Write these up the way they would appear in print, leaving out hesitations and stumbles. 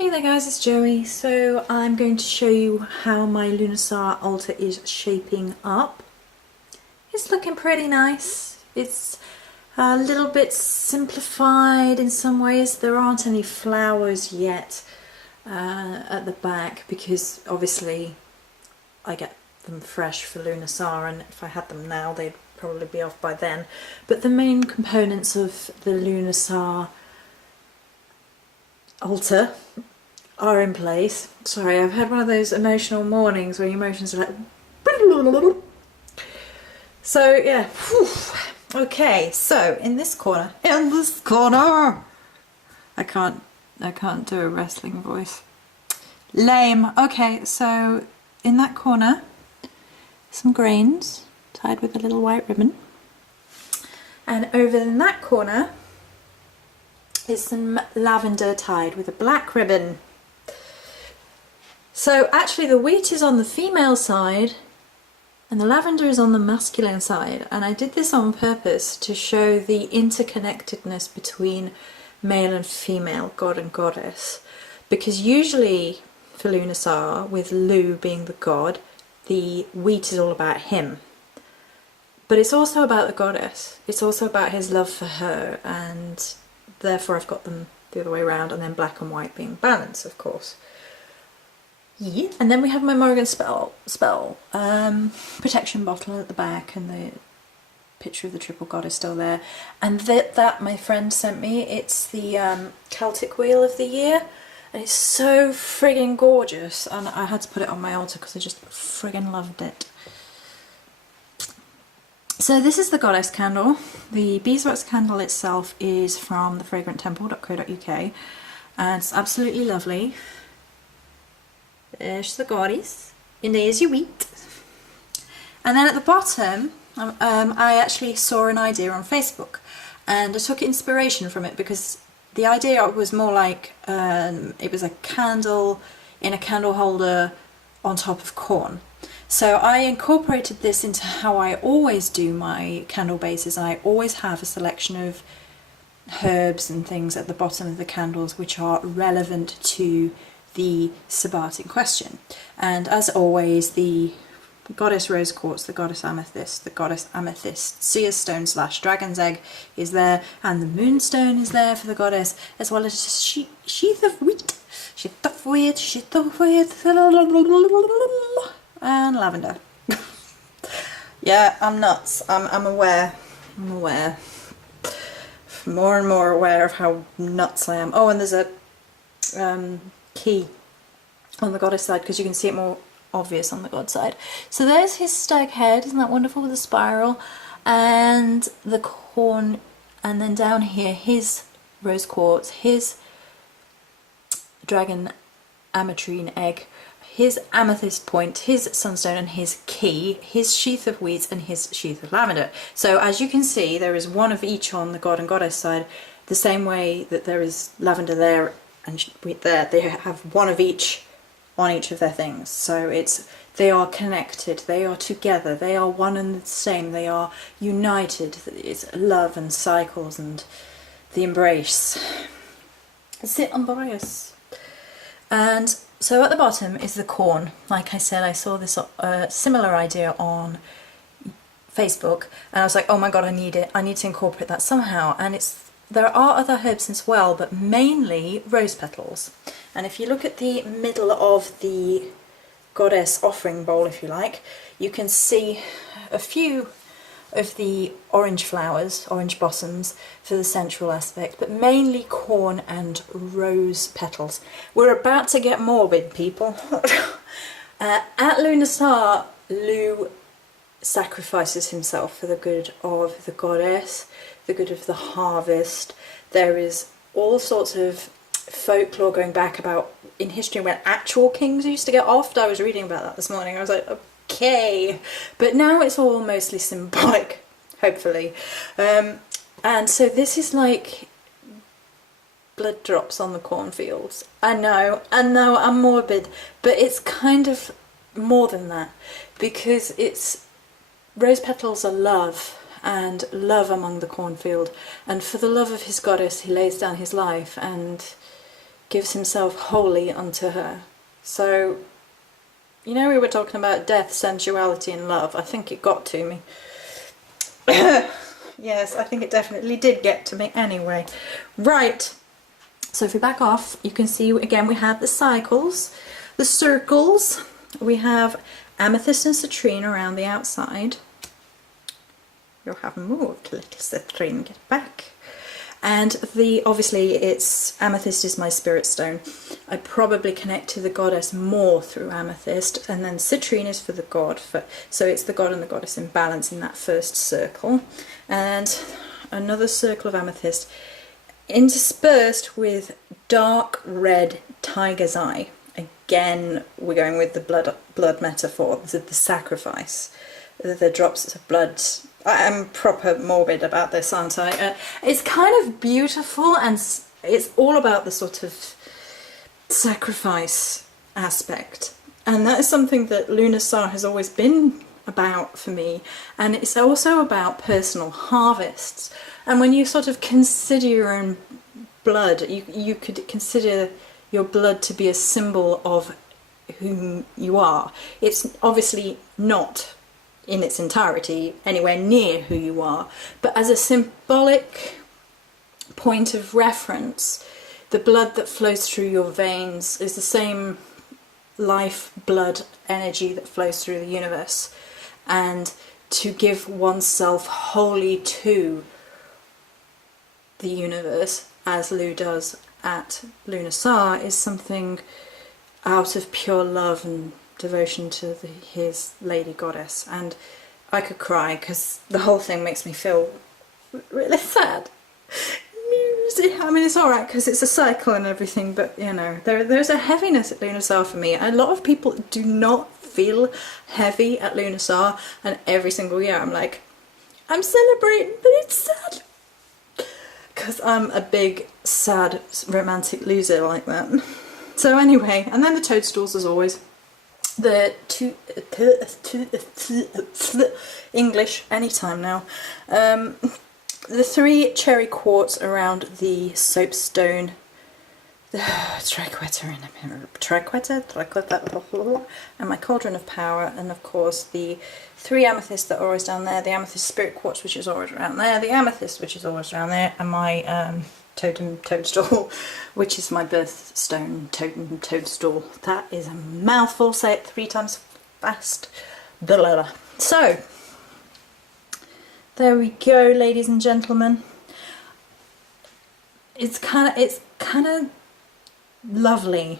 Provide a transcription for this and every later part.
Hey there guys, it's Joey. So I'm going to show you how my Lughnasadh altar is shaping up. It's looking pretty nice. It's a little bit simplified in some ways. There aren't any flowers yet at the back because obviously I get them fresh for Lughnasadh, and if I had them now they'd probably be off by then. But the main components of the Lughnasadh altar are in place. Sorry, I've had one of those emotional mornings where your emotions are like... So yeah, okay, so in this corner, I can't do a wrestling voice. Lame. Okay, so in that corner, some grains tied with a little white ribbon. And over in that corner is some lavender tied with a black ribbon. So actually the wheat is on the female side and the lavender is on the masculine side, and I did this on purpose to show the interconnectedness between male and female, god and goddess, because usually for Lughnasadh, with Lu being the god, the wheat is all about him. But it's also about the goddess, it's also about his love for her, and therefore I've got them the other way around, and then black and white being balanced, of course. Yeah. And then we have my Morrigan spell protection bottle at the back, and the picture of the triple goddess still there. And that my friend sent me, it's the Celtic wheel of the year, and it's so friggin' gorgeous, and I had to put it on my altar because I just friggin' loved it. So this is the goddess candle. The beeswax candle itself is from thefragranttemple.co.uk, and it's absolutely lovely. There's the goddess, and there's your wheat. And then at the bottom, I actually saw an idea on Facebook, and I took inspiration from it because the idea was more like it was a candle in a candle holder on top of corn. So I incorporated this into how I always do my candle bases. I always have a selection of herbs and things at the bottom of the candles which are relevant to the Sabbat in question. And as always, the goddess rose quartz, the goddess amethyst seer stone / dragon's egg is there, and the moonstone is there for the goddess, as well as a sheath of wheat, and lavender. Yeah, I'm nuts. I'm aware. More and more aware of how nuts I am. Oh, and there's a key on the goddess side because you can see it more obvious on the god side. So there's his stag head, isn't that wonderful, with the spiral, and the corn, and then down here his rose quartz, his dragon ametrine egg, his amethyst point, his sunstone, and his key, his sheath of wheat, and his sheath of lavender. So as you can see, there is one of each on the god and goddess side, the same way that there is lavender there and wheat there. They have one of each on each of their things. So they are connected, they are together, they are one and the same, they are united. It's love and cycles and the embrace. C'est embrace. And so at the bottom is the corn. Like I said, I saw this similar idea on Facebook, and I was like, oh my god, I need it. I need to incorporate that somehow. And there are other herbs as well, but mainly rose petals. And if you look at the middle of the goddess offering bowl, if you like, you can see a few of the orange flowers, orange blossoms for the central aspect, but mainly corn and rose petals. We're about to get morbid, people. At Lughnasadh, Lu sacrifices himself for the good of the goddess, the good of the harvest. There is all sorts of folklore going back about in history when actual kings used to get offed. I was reading about that this morning. I was like, okay, but now it's all mostly symbolic, hopefully. And so this is like blood drops on the cornfields. I know, I'm morbid, but it's kind of more than that, because it's rose petals are love, and love among the cornfield, and for the love of his goddess he lays down his life, and gives himself wholly unto her. So, you know, we were talking about death, sensuality and love. I think it got to me. Yes, I think it definitely did get to me anyway. Right, so if we back off, you can see again we have the cycles, the circles. We have amethyst and citrine around the outside. You have moved, little citrine, get back. And obviously it's amethyst is my spirit stone. I probably connect to the goddess more through amethyst, and then citrine is for the god. So it's the god and the goddess in balance in that first circle. And another circle of amethyst interspersed with dark red tiger's eye. Again, we're going with the blood metaphor, the sacrifice, the drops of blood. I am proper morbid about this, aren't I? It's kind of beautiful, and it's all about the sort of sacrifice aspect. And that is something that Lughnasadh has always been about for me. And it's also about personal harvests. And when you sort of consider your own blood, you could consider your blood to be a symbol of whom you are. It's obviously not in its entirety anywhere near who you are, but as a symbolic point of reference, the blood that flows through your veins is the same life blood energy that flows through the universe, and to give oneself wholly to the universe, as Lu does at Lughnasadh, is something out of pure love and devotion to his lady goddess. And I could cry because the whole thing makes me feel really sad. Music, I mean, it's alright because it's a cycle and everything, but you know, there's a heaviness at Lughnasadh for me. A lot of people do not feel heavy at Lughnasadh, and every single year I'm like, I'm celebrating, but it's sad. Because I'm a big, sad, romantic loser like that. So anyway, and then the toadstools as always. The English anytime now. The 3 cherry quartz around the soapstone, the triquetra, and my cauldron of power, and of course the 3 amethysts that are always down there, the amethyst spirit quartz which is always around there, the amethyst which is always around there, and my totem toadstool, which is my birthstone totem toadstool. That is a mouthful, say it 3 times fast. So, there we go, ladies and gentlemen. It's kind of lovely,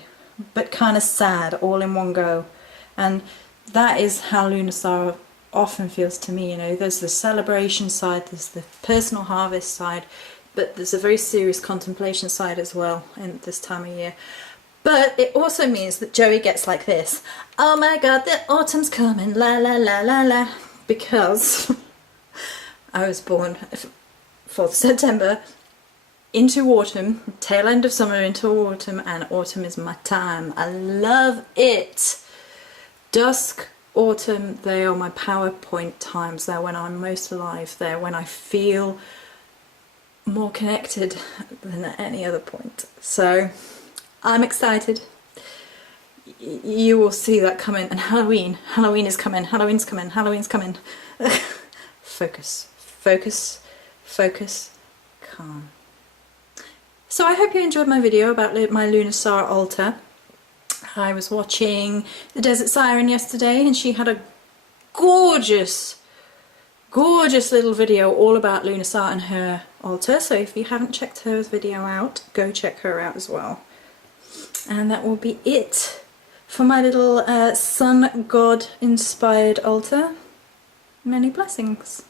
but kind of sad all in one go. And that is how Lughnasadh often feels to me, you know. There's the celebration side, there's the personal harvest side, but there's a very serious contemplation side as well in this time of year. But it also means that Joey gets like this, oh my god, the autumn's coming, la la la la la, because I was born 4th September into autumn, tail end of summer into autumn, and autumn is my time. I love it. Dusk, autumn, they are my PowerPoint times. They're when I'm most alive. They're when I feel more connected than at any other point. So I'm excited. You will see that coming. And Halloween is coming. Halloween's coming. Halloween's coming. Focus, focus, focus, calm. So I hope you enjoyed my video about my Lughnasadh altar. I was watching The Desert Siren yesterday, and she had a gorgeous little video all about Lughnasadh and her altar. So if you haven't checked her video out, go check her out as well. And that will be it for my little sun god inspired altar. Many blessings.